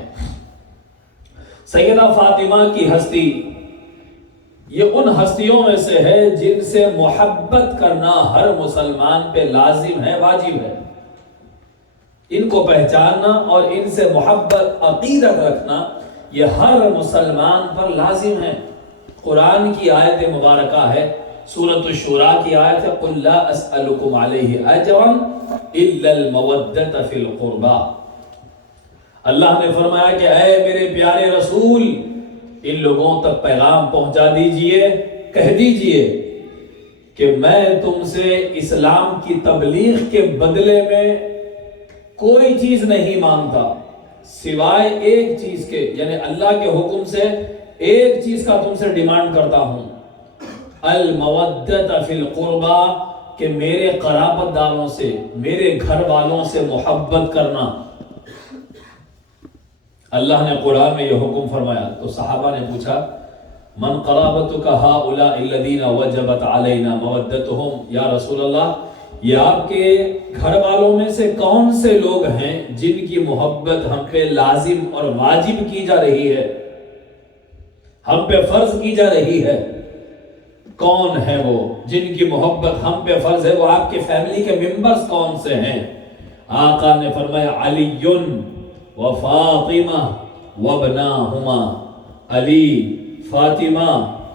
ہے۔ سیدہ فاطمہ کی ہستی یہ ان ہستیوں میں سے ہے جن سے محبت کرنا ہر مسلمان پہ لازم ہے، واجب ہے۔ ان کو پہچاننا اور ان سے محبت عقیدت رکھنا یہ ہر مسلمان پر لازم ہے۔ قرآن کی آیت مبارکہ ہے، سورۃ الشورى کی آیت ہے، قُلْ لَا أَسْأَلُكُمْ عَلَيْهِ أَجْرًا إِلَّا الْمَوَدَّةَ فِي الْقُرْبَى۔ اللہ نے فرمایا کہ اے میرے پیارے رسول، ان لوگوں تک پیغام پہنچا دیجئے، کہہ دیجئے کہ میں تم سے اسلام کی تبلیغ کے بدلے میں کوئی چیز نہیں مانگتا سوائے ایک چیز کے، یعنی اللہ کے حکم سے ایک چیز کا تم سے ڈیمانڈ کرتا ہوں، المودۃ فی القربى، کہ میرے قرابت داروں سے، میرے گھر والوں سے محبت کرنا۔ اللہ نے قرآن میں یہ حکم فرمایا تو صحابہ نے پوچھا من قرابتک ہؤلاء الذین وجبت علینا مودتهم، یا رسول اللہ یہ آپ کے گھر والوں میں سے کون سے لوگ ہیں جن کی محبت ہم پہ لازم اور واجب کی جا رہی ہے، ہم پہ فرض کی جا رہی ہے؟ کون ہے وہ جن کی محبت ہم پہ فرض ہے؟ وہ آپ کے فیملی کے ممبرز کون سے ہیں؟ آقا نے فرمایا علی و فاطمہ وابناہما، علی، فاطمہ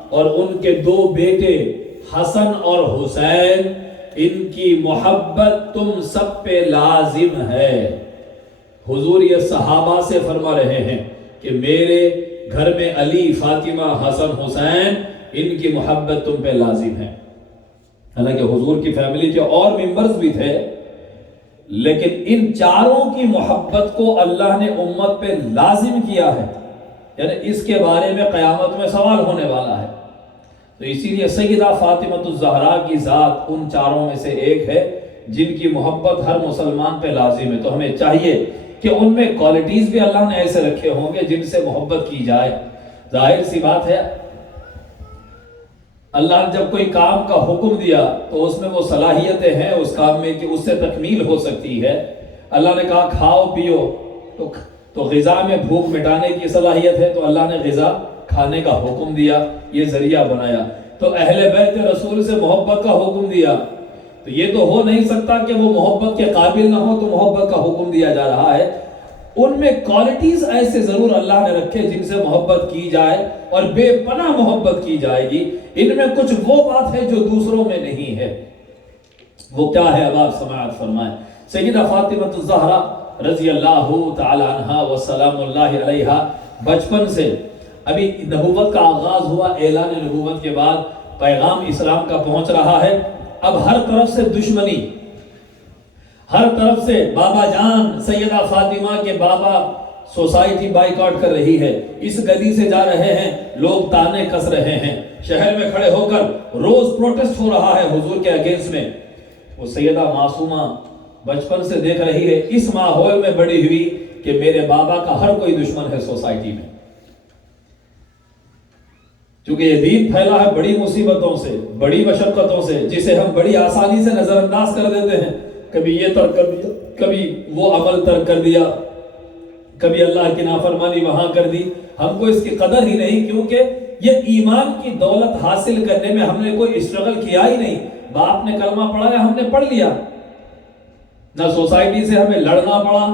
اور ان کے دو بیٹے حسن اور حسین، ان کی محبت تم سب پہ لازم ہے۔ حضور یہ صحابہ سے فرما رہے ہیں کہ میرے گھر میں علی، فاطمہ، حسن، حسین، ان کی محبت تم پہ لازم ہے۔ حالانکہ حضور کی فیملی کے اور ممبرز بھی تھے، لیکن ان چاروں کی محبت کو اللہ نے امت پہ لازم کیا ہے، یعنی اس کے بارے میں قیامت میں سوال ہونے والا ہے۔ تو اسی لیے سیدہ فاطمہ الزہرا کی ذات ان چاروں میں سے ایک ہے جن کی محبت ہر مسلمان پہ لازم ہے۔ تو ہمیں چاہیے کہ ان میں کوالٹیز بھی اللہ نے ایسے رکھے ہوں گے جن سے محبت کی جائے۔ ظاہر سی بات ہے اللہ نے جب کوئی کام کا حکم دیا تو اس میں وہ صلاحیتیں ہیں اس کام میں کہ اس سے تکمیل ہو سکتی ہے۔ اللہ نے کہا کھاؤ پیو، تو غذا میں بھوک مٹانے کی صلاحیت ہے تو اللہ نے غذا کھانے کا حکم دیا، یہ ذریعہ بنایا۔ تو اہل بیت رسول سے محبت کا حکم دیا تو یہ تو ہو نہیں سکتا کہ وہ محبت کے قابل نہ ہو تو محبت کا حکم دیا جا رہا ہے۔ ان میں کوالٹیز ایسے ضرور اللہ نے رکھے جن سے محبت کی جائے اور بے پناہ محبت کی جائے گی۔ ان میں کچھ وہ بات ہے جو دوسروں میں نہیں ہے، وہ کیا ہے اب آپ سماعت فرمائیں۔ سیدہ فاطمہ الزہرا رضی اللہ تعالی عنہا وسلام اللہ علیہا بچپن سے، ابھی نبوت کا آغاز ہوا، اعلان نبوت کے بعد پیغام اسلام کا پہنچ رہا ہے، اب ہر طرف سے دشمنی، ہر طرف سے بابا جان سیدہ فاطمہ کے بابا سوسائٹی بائیکاٹ کر رہی ہے، اس گلی سے جا رہے ہیں لوگ تانے کس رہے ہیں، شہر میں کھڑے ہو کر روز پروٹیسٹ ہو رہا ہے حضور کے اگینسٹ میں۔ وہ سیدہ معصومہ بچپن سے دیکھ رہی ہے، اس ماحول میں بڑی ہوئی کہ میرے بابا کا ہر کوئی دشمن ہے سوسائٹی میں، چونکہ یہ دین پھیلا ہے بڑی مصیبتوں سے، بڑی مشقتوں سے، جسے ہم بڑی آسانی سے نظر انداز کر دیتے ہیں۔ کبھی یہ ترک کر دیا، کبھی وہ عمل ترک کر دیا، کبھی اللہ کی نافرمانی وہاں کر دی، ہم کو اس کی قدر ہی نہیں، کیونکہ یہ ایمان کی دولت حاصل کرنے میں ہم نے کوئی اسٹرگل کیا ہی نہیں۔ باپ نے کلمہ پڑھا ہے، ہم نے پڑھ لیا، نہ سوسائٹی سے ہمیں لڑنا پڑا،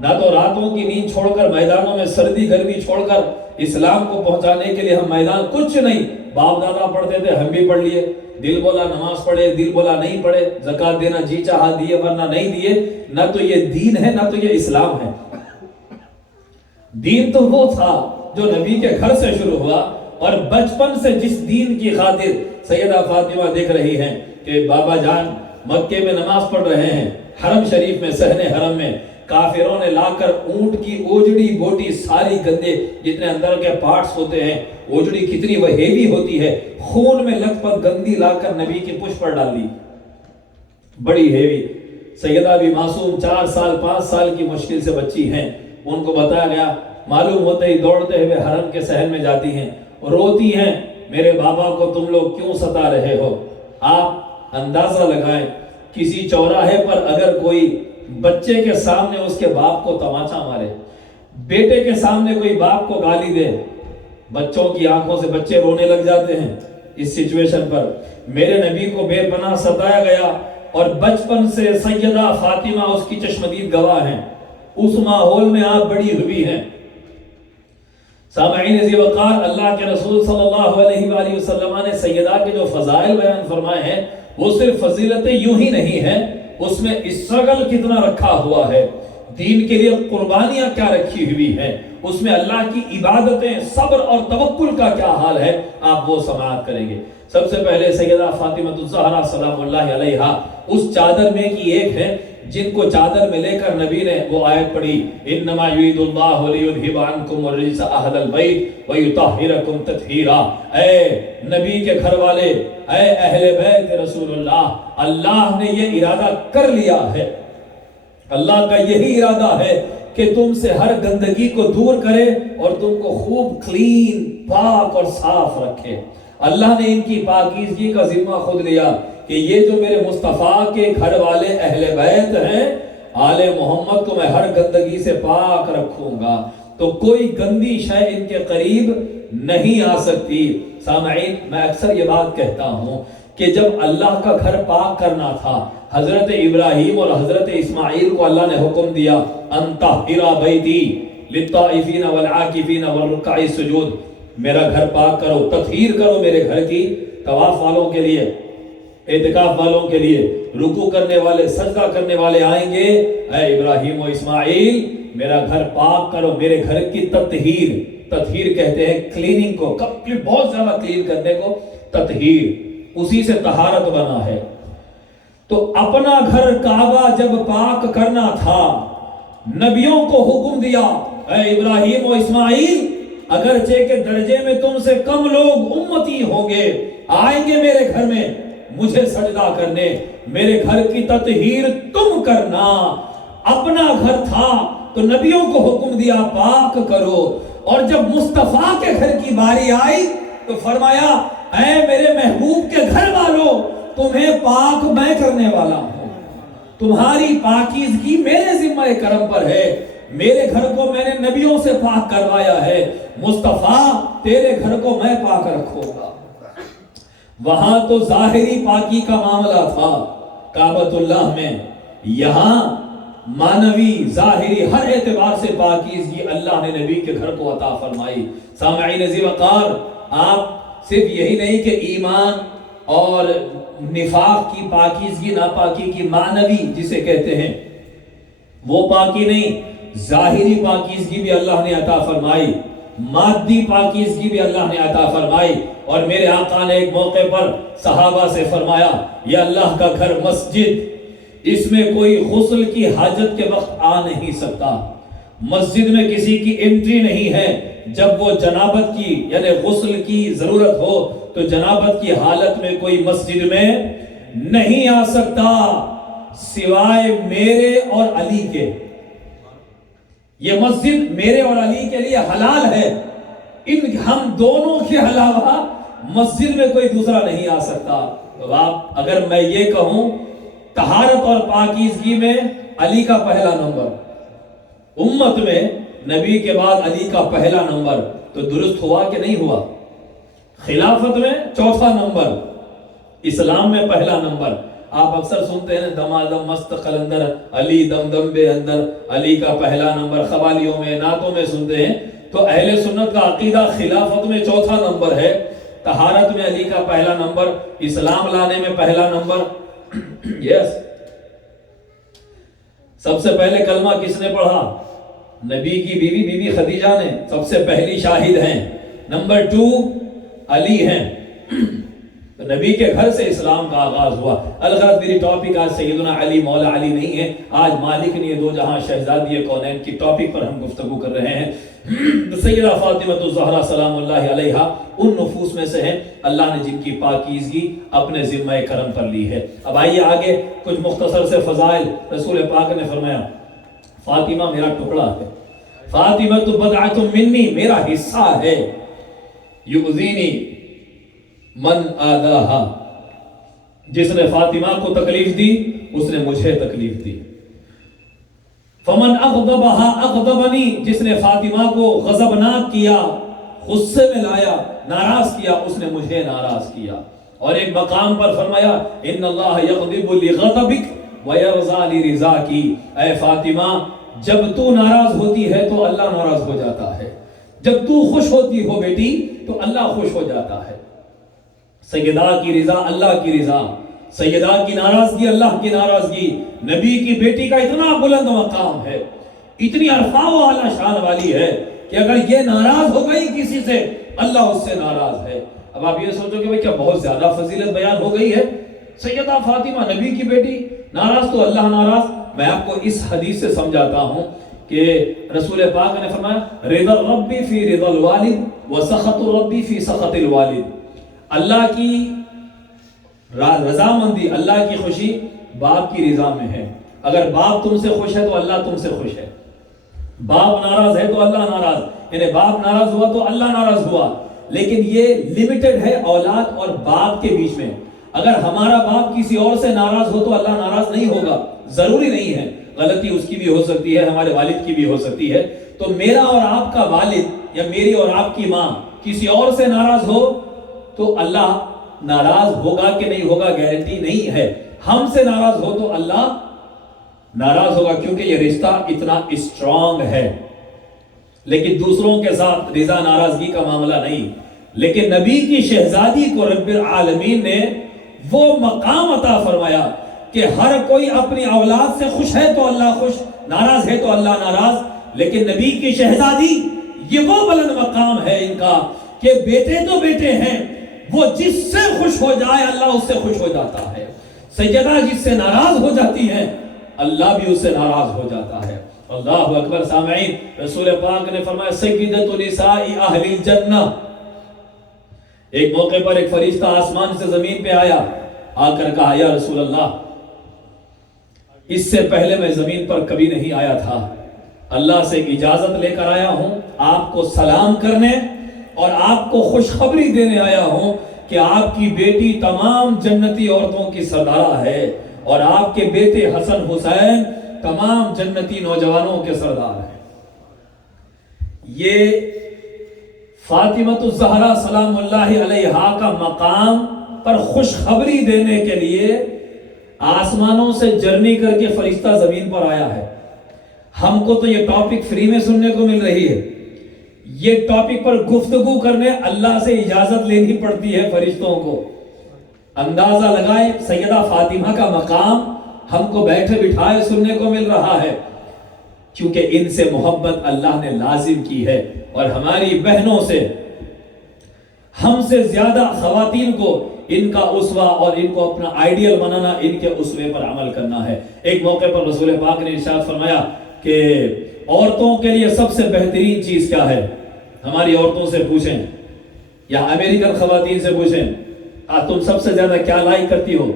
نہ تو راتوں کی نیند چھوڑ کر میدانوں میں سردی گرمی چھوڑ کر اسلام کو پہنچانے کے لیے ہم میدان، کچھ نہیں، باپ دادا پڑھتے تھے ہم بھی پڑھ لیے، دل بولا نماز پڑھے، دل بولا نہیں پڑھے، زکوٰۃ دینا جی چاہا دیے ورنہ نہیں دیے۔ نہ تو یہ دین ہے نہ تو یہ اسلام ہے۔ دین تو وہ تھا جو نبی کے گھر سے شروع ہوا، اور بچپن سے جس دین کی خاطر سیدہ فاطمہ دیکھ رہی ہیں کہ بابا جان مکے میں نماز پڑھ رہے ہیں، حرم شریف میں، صحن حرم میں کافروں نے لا کر اونٹ کی اوجڑی بوٹی ساری گندے جتنے اندر کے پارٹس ہوتے ہیں، اوجڑی کتنی وہ ہیوی ہوتی ہے، خون میں لت پت گندی لا کر نبی کی پشت پر ڈال دی، بڑی ہیوی۔ سیدہ بھی معصوم 4 سال 5 سال کی مشکل سے بچی ہیں، ان کو بتایا گیا، معلوم ہوتے ہی دوڑتے ہوئے حرم کے صحن میں جاتی ہیں، روتی ہیں، میرے بابا کو تم لوگ کیوں ستا رہے ہو؟ آپ اندازہ لگائیں کسی چوراہے پر اگر کوئی بچے کے سامنے اس کے باپ کو تماچا مارے، بیٹے کے سامنے کوئی باپ کو گالی دے، بچوں کی آنکھوں سے بچے رونے لگ جاتے ہیں اس سچویشن پر۔ میرے نبی کو بے پناہ ستایا گیا، اور بچپن سے سیدہ فاطمہ اس کی چشمدید گواہ ہیں، اس ماحول میں آپ بڑی ہوئی ہیں۔ سامعین ذی وقار، اللہ کے رسول صلی اللہ علیہ وآلہ وسلم نے سیدہ کے جو فضائل بیان فرمائے ہیں، وہ صرف فضیلتیں یوں ہی نہیں ہیں، اس میں اسٹرگل کتنا رکھا ہوا ہے، دین کے لیے قربانیاں کیا رکھی ہوئی ہیں، اس میں اللہ کی عبادتیں، صبر اور توکل کا کیا حال ہے، آپ وہ سماعت کریں گے۔ سب سے پہلے سیدہ فاطمہ الزہرا سلام اللہ علیہا اس چادر میں کی ایک ہے جن کو چادر میں لے کر نبی نے وہ آیت پڑھی، انما یرید اللہ لیذھب عنکم الرجس اہل البیت ویطہرکم تطہیرا۔ اے نبی کے گھر والے، اے اہل بیت رسول اللہ، اللہ نے یہ ارادہ کر لیا ہے، اللہ کا یہی ارادہ ہے کہ تم سے ہر گندگی کو دور کرے اور تم کو خوب کلین، پاک اور صاف رکھے۔ اللہ نے ان کی پاکیزگی کا ذمہ خود لیا کہ یہ جو میرے مصطفیٰ کے گھر والے اہل بیت ہیں، آل محمد کو میں ہر گندگی سے پاک رکھوں گا، تو کوئی گندی شے ان کے قریب نہیں آ سکتی۔ سامعین، میں اکثر یہ بات کہتا ہوں کہ جب اللہ کا گھر پاک کرنا تھا، حضرت ابراہیم اور حضرت اسماعیل کو اللہ نے حکم دیا، ان طہر بیتی للطائفین والعاکفین والرکع السجود، میرا گھر پاک کرو، تطہیر کرو میرے گھر کی، طواف والوں کے لیے، اعتکاف والوں کے لیے، رکوع کرنے والے، سجدہ کرنے والے آئیں گے، اے ابراہیم و اسماعیل میرا گھر پاک کرو، میرے گھر کی تطہیر، تطہیر کہتے ہیں کلیننگ کو، کمپلیٹ بہت زیادہ کلین کرنے کو تطہیر، اسی سے طہارت بنا ہے۔ تو اپنا گھر کعبہ جب پاک کرنا تھا، نبیوں کو حکم دیا، اے ابراہیم و اسماعیل اگرچہ کہ درجے میں تم سے کم لوگ امتی ہوں گے، آئیں گے میرے گھر میں مجھے سجدہ کرنے، میرے گھر کی تطہیر تم کرنا۔ اپنا گھر تھا تو نبیوں کو حکم دیا پاک کرو، اور جب مصطفیٰ کے گھر کی باری آئی تو فرمایا، اے میرے محبوب کے گھر والوں تمہیں پاک میں کرنے والا ہوں، تمہاری پاکیزگی میرے ذمہ کرم پر ہے، میرے گھر کو میں نے نبیوں سے پاک کروایا ہے، مصطفیٰ تیرے گھر کو میں پاک رکھوں گا۔ وہاں تو ظاہری پاکی کا معاملہ تھا کعبۃ اللہ میں، یہاں معنوی ظاہری ہر اعتبار سے پاکیزگی اللہ نے نبی کے گھر کو عطا فرمائی۔ سامعین ذی وقار، آپ صرف یہی نہیں کہ ایمان اور نفاق کی پاکیزگی، ناپاکی کی معنوی جسے کہتے ہیں وہ پاکی نہیں، ظاہری پاکیزگی بھی اللہ نے عطا فرمائی، مادی پاکیزگی بھی اللہ نے عطا فرمائی۔ اور میرے آقا نے ایک موقع پر صحابہ سے فرمایا، یہ اللہ کا گھر مسجد، اس میں کوئی غسل کی حاجت کے وقت آ نہیں سکتا، مسجد میں کسی کی انٹری نہیں ہے، جب وہ جنابت کی یعنی غسل کی ضرورت ہو تو جنابت کی حالت میں کوئی مسجد میں نہیں آ سکتا سوائے میرے اور علی کے۔ یہ مسجد میرے اور علی کے لیے حلال ہے، ہم دونوں کے علاوہ مسجد میں کوئی دوسرا نہیں آ سکتا۔ تو آپ اگر میں یہ کہوں طہارت اور پاکیزگی میں علی کا پہلا نمبر، امت میں نبی کے بعد علی کا پہلا نمبر، تو درست ہوا کہ نہیں ہوا؟ خلافت میں چوتھا نمبر، اسلام میں پہلا نمبر۔ آپ اکثر سنتے ہیں دمادم مست قلندر علی دم دم بے اندر، علی کا پہلا نمبر قوالیوں میں، نعتوں میں سنتے ہیں۔ تو اہل سنت کا عقیدہ خلافت میں چوتھا نمبر ہے، طہارت میں علی کا پہلا نمبر، اسلام لانے میں پہلا نمبر۔ یس، سب سے پہلے کلمہ کس نے پڑھا؟ نبی کی بیوی بی بی خدیجہ نے، سب سے پہلی شاہد ہیں۔ نمبر 2 علی ہیں۔ نبی کے گھر سے اسلام کا آغاز ہوا۔ الغرض میری ٹاپک آج سیدنا علی مولا علی نہیں ہے، آج مالک نے دو جہاں شہزادی کونین کی ٹاپک پر ہم گفتگو کر رہے ہیں۔ تو سیدہ فاطمہ الزہرا سلام اللہ علیہا ان نفوس میں سے ہیں اللہ نے جن کی پاکیزگی اپنے ذمہ کرم پر لی ہے۔ اب آئیے آگے کچھ مختصر سے فضائل۔ رسول پاک نے فرمایا فاطمہ میرا ٹکڑا ہے، فاطمہ تو بضعۃ منی، میرا حصہ ہے، یؤذینی من آذاہا، جس نے فاطمہ کو تکلیف دی اس نے مجھے تکلیف دی۔ فمن اغضبها اغضبنی، جس نے فاطمہ کو غضبناک کیا، غصے میں لایا، ناراض کیا، اس نے مجھے ناراض کیا۔ اور ایک مقام پر فرمایا ان اللہ یغضب لغضبک ویرضا لرضاک، اے فاطمہ جب تو ناراض ہوتی ہے تو اللہ ناراض ہو جاتا ہے، جب تو خوش ہوتی ہو بیٹی تو اللہ خوش ہو جاتا ہے۔ سیدہ کی رضا اللہ کی رضا، سیدہ کی ناراضگی اللہ کی ناراضگی، نبی کی بیٹی کا اتنا بلند مقام ہے، اتنی عرفہ و اعلیٰ شان والی ہے کہ اگر یہ ناراض ہو گئی کسی سے اللہ اس سے ناراض ہے۔ اب آپ یہ سوچو کہ بھئی کیا بہت زیادہ فضیلت بیان ہو گئی ہے؟ سیدہ فاطمہ نبی کی بیٹی ناراض تو اللہ ناراض۔ میں آپ کو اس حدیث سے سمجھاتا ہوں کہ رسول پاک نے فرمایا رضا الرب فی رضا الوالد وسخط الرب فی سخط الوالد، اللہ کی رضامندی، اللہ کی خوشی باپ کی رضا میں ہے۔ اگر باپ تم سے خوش ہے تو اللہ تم سے خوش ہے، باپ ناراض ہے تو اللہ ناراض، یعنی باپ ناراض ہوا تو اللہ ناراض ہوا۔ لیکن یہ لمیٹڈ ہے اولاد اور باپ کے بیچ میں۔ اگر ہمارا باپ کسی اور سے ناراض ہو تو اللہ ناراض نہیں ہوگا، ضروری نہیں ہے، غلطی اس کی بھی ہو سکتی ہے، ہمارے والد کی بھی ہو سکتی ہے۔ تو میرا اور آپ کا والد یا میری اور آپ کی ماں کسی اور سے ناراض ہو تو اللہ ناراض ہوگا کہ نہیں ہوگا گارنٹی نہیں ہے۔ ہم سے ناراض ہو تو اللہ ناراض ہوگا، کیونکہ یہ رشتہ اتنا اسٹرانگ ہے۔ لیکن دوسروں کے ساتھ رضا ناراضگی کا معاملہ نہیں۔ لیکن نبی کی شہزادی کو رب العالمین نے وہ مقام عطا فرمایا کہ ہر کوئی اپنی اولاد سے خوش ہے تو اللہ خوش، ناراض ہے تو اللہ ناراض۔ لیکن نبی کی شہزادی یہ وہ بلند مقام ہے ان کا کہ بیٹے تو بیٹے ہیں، وہ جس سے خوش ہو جائے اللہ اس سے خوش ہو جاتا ہے۔ سیدہ جس سے ناراض ہو جاتی ہے اللہ بھی اس سے ناراض ہو جاتا ہے۔ اللہ اکبر۔ سامعین، رسول پاک نے فرمایا سیدۃ نساء اہل الجنہ، ایک موقع پر ایک فرشتہ آسمان سے زمین پہ آیا، آ کر کہا یا رسول اللہ اس سے پہلے میں زمین پر کبھی نہیں آیا تھا، اللہ سے اجازت لے کر آیا ہوں آپ کو سلام کرنے اور آپ کو خوشخبری دینے آیا ہوں کہ آپ کی بیٹی تمام جنتی عورتوں کی سردارہ ہے اور آپ کے بیٹے حسن حسین تمام جنتی نوجوانوں کے سردار ہیں۔ یہ فاطمہ الزہرا سلام اللہ علیہا کا مقام پر خوشخبری دینے کے لیے آسمانوں سے جرنی کر کے فرشتہ زمین پر آیا ہے۔ ہم کو تو یہ ٹاپک فری میں سننے کو مل رہی ہے، یہ ٹاپک پر گفتگو کرنے اللہ سے اجازت لینی پڑتی ہے فرشتوں کو۔ اندازہ لگائے سیدہ فاطمہ کا مقام ہم کو بیٹھے بٹھائے سننے کو مل رہا ہے، کیونکہ ان سے محبت اللہ نے لازم کی ہے۔ اور ہماری بہنوں سے، ہم سے زیادہ خواتین کو ان کا اسوہ اور ان کو اپنا آئیڈیل بنانا، ان کے اسوے پر عمل کرنا ہے۔ ایک موقع پر رسول پاک نے ارشاد فرمایا کہ عورتوں کے لیے سب سے بہترین چیز کیا ہے؟ ہماری عورتوں سے پوچھیں یا امریکن خواتین سے پوچھیں تم سب سے زیادہ کیا لائک کرتی ہو،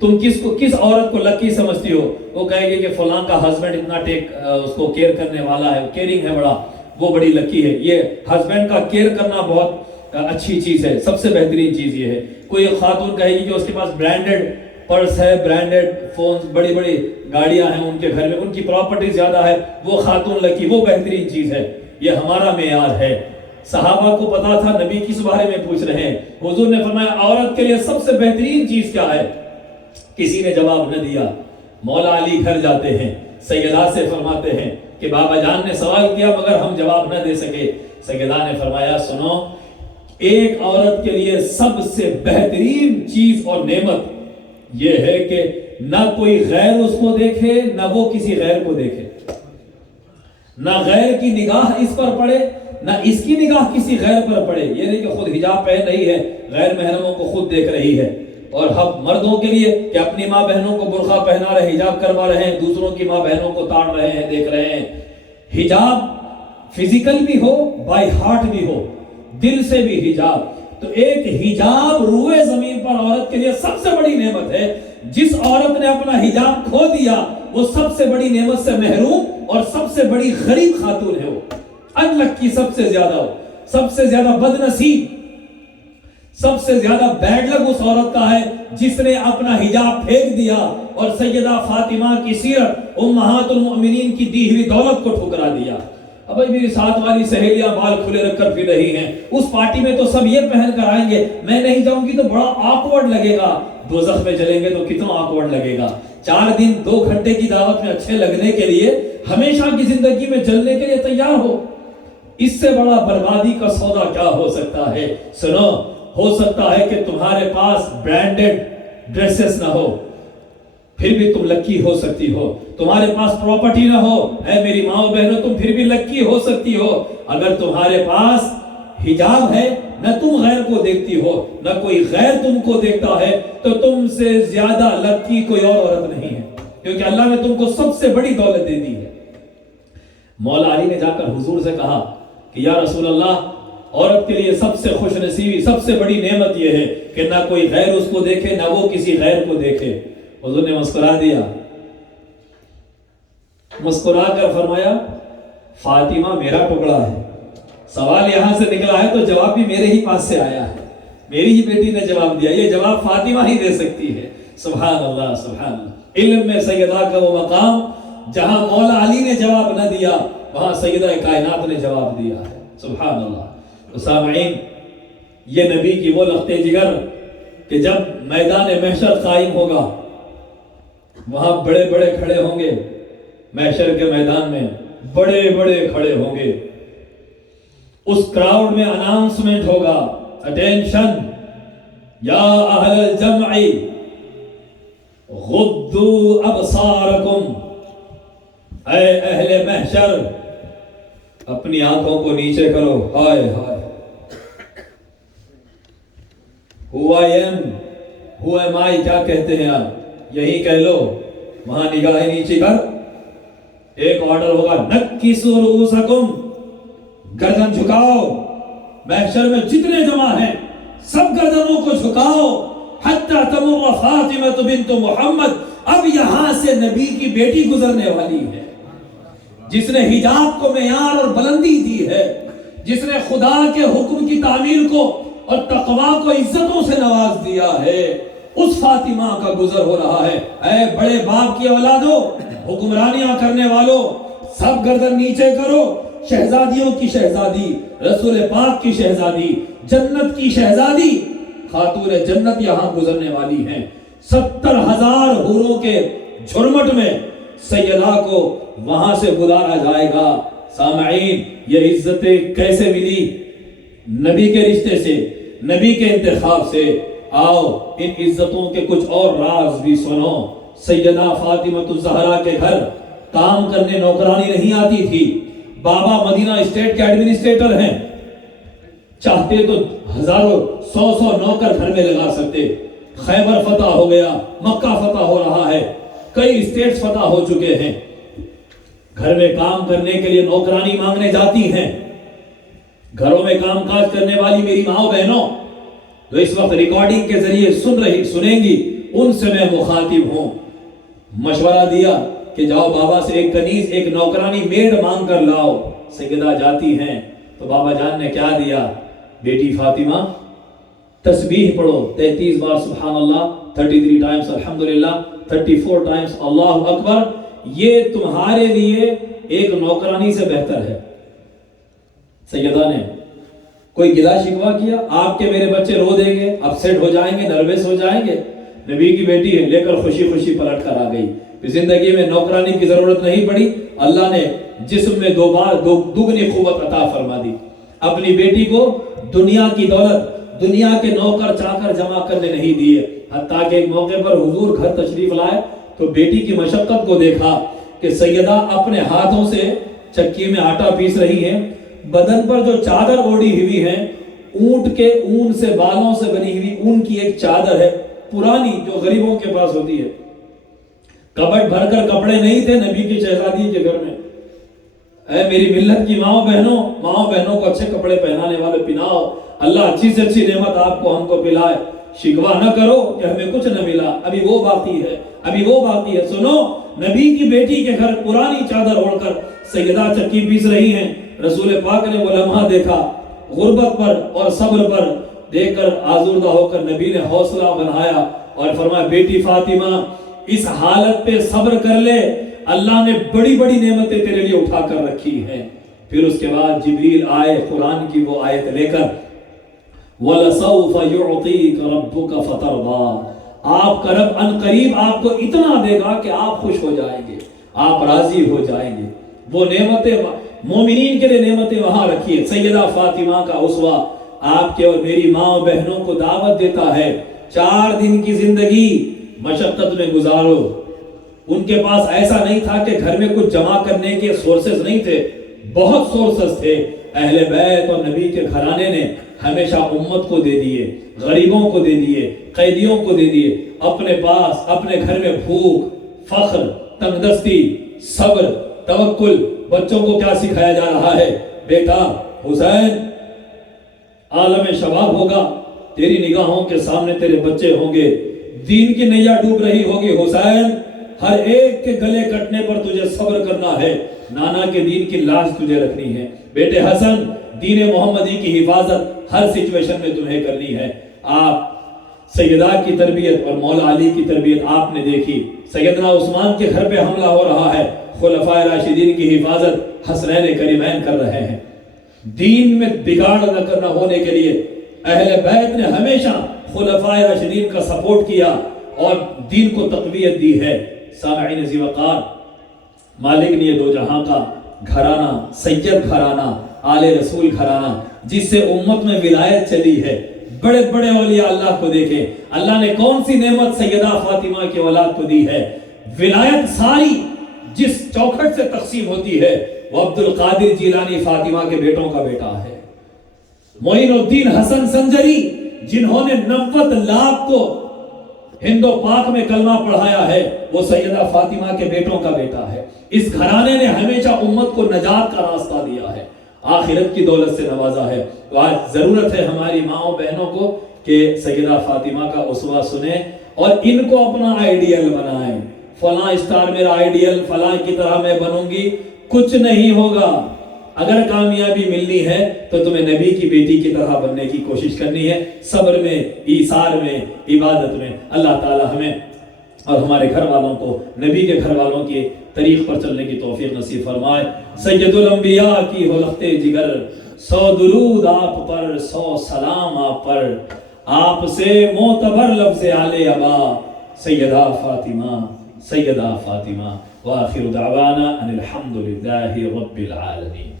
تم کس عورت کو لکی سمجھتی ہو؟ وہ کہے گی کہ فلاں کا ہسبینڈ اتنا اس کو کیئر کرنے والا ہے، کیئرنگ ہے بڑا، وہ بڑی لکی ہے۔ یہ ہسبینڈ کا کیئر کرنا بہت اچھی چیز ہے، سب سے بہترین چیز یہ ہے۔ کوئی خاتون کہے گی کہ اس کے پاس برانڈڈ پرس ہے، برانڈڈ فونز، بڑی بڑی گاڑیاں ہیں ان کے گھر میں، ان کی پراپرٹی زیادہ ہے، وہ خاتون لکی، وہ بہترین چیز ہے۔ یہ ہمارا معیار ہے۔ صحابہ کو پتا تھا نبی کس بارے میں پوچھ رہے ہیں۔ حضور نے فرمایا عورت کے لیے سب سے بہترین چیز کیا ہے؟ کسی نے جواب نہ دیا۔ مولا علی گھر جاتے ہیں، سیدہ سے فرماتے ہیں کہ بابا جان نے سوال کیا مگر ہم جواب نہ دے سکے۔ سیدہ نے فرمایا سنو، ایک عورت کے لیے سب سے بہترین چیز اور نعمت یہ ہے کہ نہ کوئی غیر اس کو دیکھے، نہ وہ کسی غیر کو دیکھے، نہ غیر کی نگاہ اس پر پڑے، نہ اس کی نگاہ کسی غیر پر پڑے۔ یہ نہیں کہ خود حجاب پہن رہی ہے، غیر محرموں کو خود دیکھ رہی ہے۔ اور ہم مردوں کے لیے کہ اپنی ماں بہنوں کو برقع پہنا رہے، حجاب کروا رہے ہیں، دوسروں کی ماں بہنوں کو تاڑ رہے ہیں، دیکھ رہے ہیں۔ حجاب فزیکل بھی ہو، بائی ہارٹ بھی ہو، دل سے بھی حجاب۔ تو ایک حجاب روئے زمین پر عورت کے لیے سب سے بڑی نعمت ہے۔ جس عورت نے اپنا حجاب کھو دیا وہ سب سے بڑی نعمت سے محروم اور سب سے بڑی غریب خاتون ہے، وہ انلکی سب سے زیادہ ہو، سب سے زیادہ بد نصیب، سب سے زیادہ بیڈ لک اس عورت کا ہے جس نے اپنا حجاب پھینک دیا اور سیدہ فاطمہ کی سیرت امہات المؤمنین کی دی ہوئی دولت کو ٹھکرا دیا۔ اب میری ساتھ والی سہیلیاں بال کھلے رکھ کر پھر رہی ہیں، اس پارٹی میں تو سب یہ پہن کر آئیں گے، میں نہیں جاؤں گی تو بڑا آکورڈ لگے گا، دوزخ میں جلیں گے تو کتنا آکورڈ لگے گا۔ 4 دن 2 گھنٹے کی دعوت میں اچھے لگنے کے لیے ہمیشہ کی زندگی میں جلنے کے لیے تیار ہو، اس سے بڑا بربادی کا سودا کیا ہو سکتا ہے؟ سنو، ہو سکتا ہے کہ تمہارے پاس برانڈڈ ڈریسز نہ ہو، پھر بھی تم لکی ہو سکتی ہو، تمہارے پاس پراپرٹی نہ ہو، اے میری ماں و بہنوں تم پھر بھی لکی ہو سکتی ہو۔ اگر تمہارے پاس حجاب ہے، نہ تم غیر کو دیکھتی ہو نہ کوئی غیر تم کو دیکھتا ہے، تو تم سے زیادہ لکی کوئی اور عورت نہیں ہے، کیونکہ اللہ نے تم کو سب سے بڑی دولت دے دی ہے۔ مولا علی نے جا کر حضور سے کہا کہ یا رسول اللہ، عورت کے لیے سب سے خوش نصیبی، سب سے بڑی نعمت یہ ہے کہ نہ کوئی غیر اس کو دیکھے نہ وہ کسی غیر کو دیکھے۔ حضور نے مسکرا دیا، مسکرا کر فرمایا فاطمہ میرا ٹکڑا ہے، سوال یہاں سے نکلا ہے تو جواب بھی میرے ہی پاس سے آیا ہے، میری ہی بیٹی نے جواب دیا، یہ جواب فاطمہ ہی دے سکتی ہے۔ سبحان اللہ، سبحان اللہ۔ علم میں سیدہ کا وہ مقام جہاں مولا علی نے جواب نہ دیا، وہاں سیدہ کائنات نے جواب دیا ہے۔ سبحان اللہ۔ سامعین، یہ نبی کی وہ لخت جگر کہ جب میدان محشر قائم ہوگا، وہاں بڑے بڑے کھڑے ہوں گے، محشر کے میدان میں بڑے بڑے کھڑے ہوں گے، اس کراؤڈ میں اناؤنسمنٹ ہوگا، اٹینشن یا اہل الجمع غضوا ابصارکم، اے اہل محشر اپنی آنکھوں کو نیچے کرو۔ ہائے ہائے، who I am, who am I، کیا کہتے ہیں آپ؟ یہی کہہ لو، وہاں نگاہیں نیچے کر، ایک آرڈر ہوگا نکسوا رؤوسکم، گردن جھکاؤ، محشر میں جتنے جمع ہیں سب گردنوں کو جھکاؤ، حتی تمر فاطمہ بنت محمد، اب یہاں سے نبی کی بیٹی گزرنے والی ہے، جس نے حجاب کو معیار اور بلندی دی ہے، جس نے خدا کے حکم کی تعمیل کو اور تقوی کو عزتوں سے نواز دیا ہے، اس فاطمہ کا گزر ہو رہا ہے۔ اے بڑے باپ کی اولادو، حکمرانیاں کرنے والوں، سب گردن نیچے کرو، شہزادیوں کی شہزادی، رسول پاک کی شہزادی، جنت کی شہزادی، خاتون جنت یہاں گزرنے والی ہیں۔ 70,000 حوروں کے جھرمٹ میں سیدہ کو وہاں سے بلایا جائے گا۔ سامعین، یہ عزتیں کیسے ملی؟ نبی کے رشتے سے، نبی کے انتخاب سے۔ آؤ ان عزتوں کے کچھ اور راز بھی سنو۔ سیدہ فاطمہ الزہرا کے گھر کام کرنے نوکرانی نہیں آتی تھی، بابا مدینہ اسٹیٹ کے ایڈمنسٹریٹر ہیں، چاہتے تو ہزاروں 100 نوکر گھر میں لگا سکتے۔ خیبر فتح ہو گیا، مکہ فتح ہو رہا ہے، کئی اسٹیٹس فتح ہو چکے ہیں، گھر میں کام کرنے کے لیے نوکرانی مانگنے جاتی ہیں۔ گھروں میں کام کاج کرنے والی میری ماں بہنوں تو اس وقت ریکارڈنگ کے ذریعے سنیں گی، ان سے میں مخاطب ہوں۔ مشورہ دیا کہ جاؤ بابا سے ایک کنیز، ایک نوکرانی میڈ مانگ کر لاؤ۔ سیدہ جاتی ہیں تو بابا جان نے کیا دیا؟ بیٹی فاطمہ تسبیح پڑھو 33 بار سبحان اللہ، 33 ٹائمز الحمدللہ، 34 ٹائمز اللہ اکبر، یہ تمہارے لیے ایک نوکرانی سے بہتر ہے۔ سیدہ نے کوئی گلا شکوا کیا؟ آپ کے میرے بچے رو دیں گے، اپسیٹ ہو جائیں گے، نروس ہو جائیں گے؟ نبی کی بیٹی ہے، لے کر خوشی خوشی پلٹ کر آ گئی۔ زندگی میں نوکرانی کی ضرورت نہیں پڑی، اللہ نے جسم میں دگنی قوت عطا فرما دی۔ اپنی بیٹی کو دنیا کی دولت، دنیا کے نوکر چاکر جمع کرنے نہیں دیے، حتیٰ کہ ایک موقع پر حضور گھر تشریف لائے تو بیٹی کی مشقت کو دیکھا کہ سیدہ اپنے ہاتھوں سے چکی میں آٹا پیس رہی ہیں، بدن پر جو چادر اوڑھی ہوئی ہے اونٹ کے اون سے، بالوں سے بنی ہوئی اون کی ایک چادر ہے پرانی جو غریبوں کے پاس ہوتی ہے۔ کبٹ بھر کر کپڑے نہیں تھے نبی کی شہزادی کے گھر میں۔ اے میری ملت کی ماں بہنوں کو اچھے کپڑے پہنانے والے پہناؤ، اللہ اچھی سے اچھی نعمت آپ کو ہم کو پلائے، شکوہ نہ کرو کہ ہمیں کچھ نہ ملا، ابھی وہ باقی ہے۔ سنو، نبی کی بیٹی کے گھر پرانی چادر اوڑھ کر سیدہ چکی پیس رہی ہیں۔ رسول پاک نے وہ لمحہ دیکھا، غربت پر اور صبر پر دیکھ کر آزردہ ہو کر نبی نے حوصلہ بنایا اور فرمایا بیٹی فاطمہ اس حالت پہ صبر کر لے، اللہ نے بڑی بڑی نعمتیں تیرے لیے اٹھا کر رکھی ہیں۔ پھر اس کے بعد جبریل آئے قرآن کی وہ آیت لے کر وَلَسَوْفَ يُعْطِيكَ رَبُّكَ فَتَرْضَىٰ، آپ کا رب ان قریب آپ کو اتنا دے گا کہ آپ خوش ہو جائیں گے، آپ راضی ہو جائیں گے۔ وہ نعمتیں مومنین کے لیے نعمتیں وہاں رکھی ہے۔ سیدہ فاطمہ کا اسوہ آپ کے اور میری ماں و بہنوں کو دعوت دیتا ہے، 4 دن کی زندگی مشقت میں گزارو۔ ان کے پاس ایسا نہیں تھا کہ گھر میں کچھ جمع کرنے کے سورسز نہیں تھے، بہت سورسز تھے۔ اہل بیت اور نبی کے گھرانے نے ہمیشہ امت کو دے دیے، غریبوں کو دے دیے، قیدیوں کو دے دیے۔ اپنے پاس اپنے گھر میں بھوک، فخر، تنگدستی، صبر، توکل۔ بچوں کو کیا سکھایا جا رہا ہے؟ بیٹا حسین عالم شباب ہوگا، تیری نگاہوں کے سامنے تیرے بچے ہوں گے، دین کی نیا ڈوب رہی ہوگی، حسین ہر ایک کے گلے کٹنے پر تجھے صبر کرنا ہے، نانا کے دین کی لاش تجھے رکھنی ہے۔ بیٹے حسن دین محمدی کی حفاظت ہر سچویشن میں تمہیں کرنی ہے۔ آپ سیدہ کی تربیت اور مولا علی کی تربیت آپ نے دیکھی۔ سیدنا عثمان کے گھر پہ حملہ ہو رہا ہے، خلفائے راشدین کی حفاظت حسنین کریمین کر رہے ہیں۔ دین میں بگاڑ نہ کرنا ہونے کے لیے اہل بیت نے ہمیشہ خلفائے راشدین کا سپورٹ کیا اور دین کو تقویت دی ہے۔ سامعین ذی وقار، مالک نے یہ دو جہاں کا گھرانہ، سید گھرانہ، آل رسول گھرانہ، جس سے امت میں ولایت چلی ہے، بڑے بڑے اولیاء اللہ کو دیکھیں، اللہ نے کون سی نعمت سیدہ فاطمہ کی اولاد کو دی ہے۔ ولایت ساری جس چوکھٹ سے تقسیم ہوتی ہے وہ عبد القادر جیلانی فاطمہ کے بیٹوں کا بیٹا ہے۔ معین الدین حسن سنجری جنہوں نے 90 لاکھ کو ہند و پاک میں کلمہ پڑھایا ہے، وہ سیدہ فاطمہ کے بیٹوں کا بیٹا ہے۔ اس گھرانے نے ہمیشہ امت کو نجات کا راستہ دیا ہے، آخرت کی دولت سے نوازا ہے۔ تو آج ضرورت ہے ہماری ماں بہنوں کو کہ سیدہ فاطمہ کا اسوہ سنیں اور ان کو اپنا آئیڈیل بنائیں۔ فلاں اسٹار میرا آئیڈیل، فلاں کی طرح میں بنوں گی، کچھ نہیں ہوگا۔ اگر کامیابی ملنی ہے تو تمہیں نبی کی بیٹی کی طرح بننے کی کوشش کرنی ہے، صبر میں، ایثار میں، عبادت میں۔ اللہ تعالی ہمیں اور ہمارے گھر والوں کو نبی کے گھر والوں کے طریق پر چلنے کی توفیق نصیب فرمائے۔ سید الانبیاء کی ہو لخت جگر، 100 درود آپ پر، 100 سلام آپ پر، آپ سے معتبر لفظ آل ابا سیدہ فاطمہ، سیدہ فاطمہ۔ وآخر دعوانا ان الحمد للہ رب العالمین۔